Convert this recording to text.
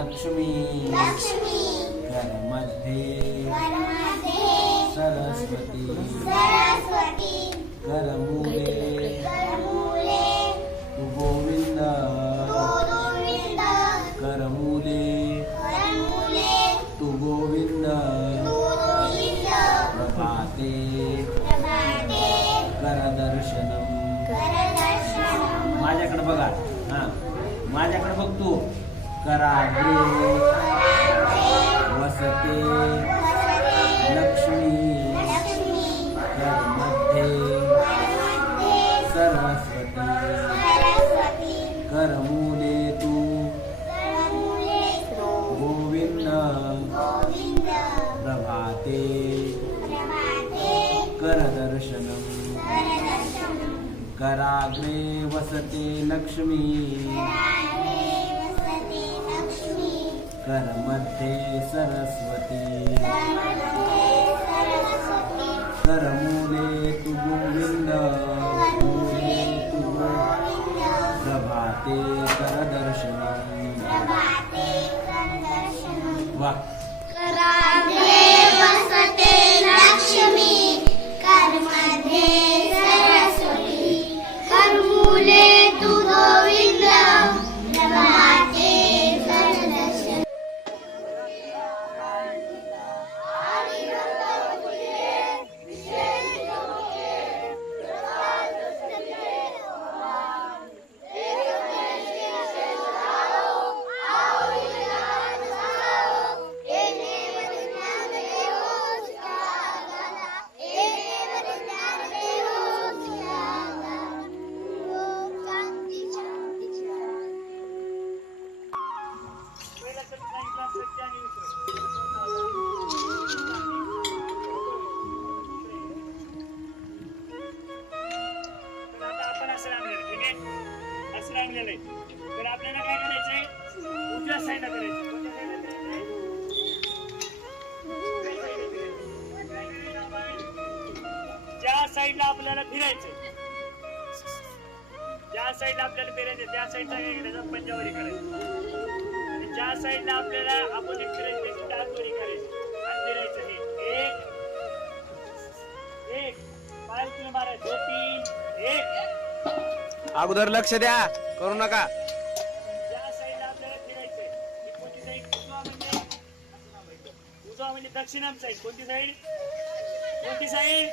लक्ष्मी घरमध्ये सरस्वती करमुले तू गोविंद करमुले तू गोविंद प्रभाते करदर्शनम माझ्याकडे बघा. हां. माझ्याकडे बघ तू. कराग्रे वसते लक्ष्मी लक्ष्मी करमध्ये सरस्वती करमूले तू। गोविंद प्रभाते। करदर्शनम कराग्रे वसते लक्ष्मी वसते लक्ष्मी। करमध्ये सरस्वती। करमुले तू गोविंद। प्रभाते करदर्शनम। वा। आहे असं आहे तर आपल्याला काय करायचंय? उजव्या साईडला करायचं ज्या साईडला आपल्याला फिरायचंय. ज्या साईडला आपल्याला फिरायचं त्या साईडला काय करायचं? पंजावरी करायचं. आणि ज्या साईडला आपल्याला अपोजिट फिरायचं डाजवरी हातवरी करायचं. आणि फिरायचं हे. एक. एक. पाय तुला मारायचं. अगोदर लक्ष द्या. करू नका. ज्या साईडला आपल्याला फिरायचंय. ती कोणती साईड? उजवा म्हणजे. उजवा म्हणजे दक्षिणाम साईड. कोणती साईड? कोणती साईड?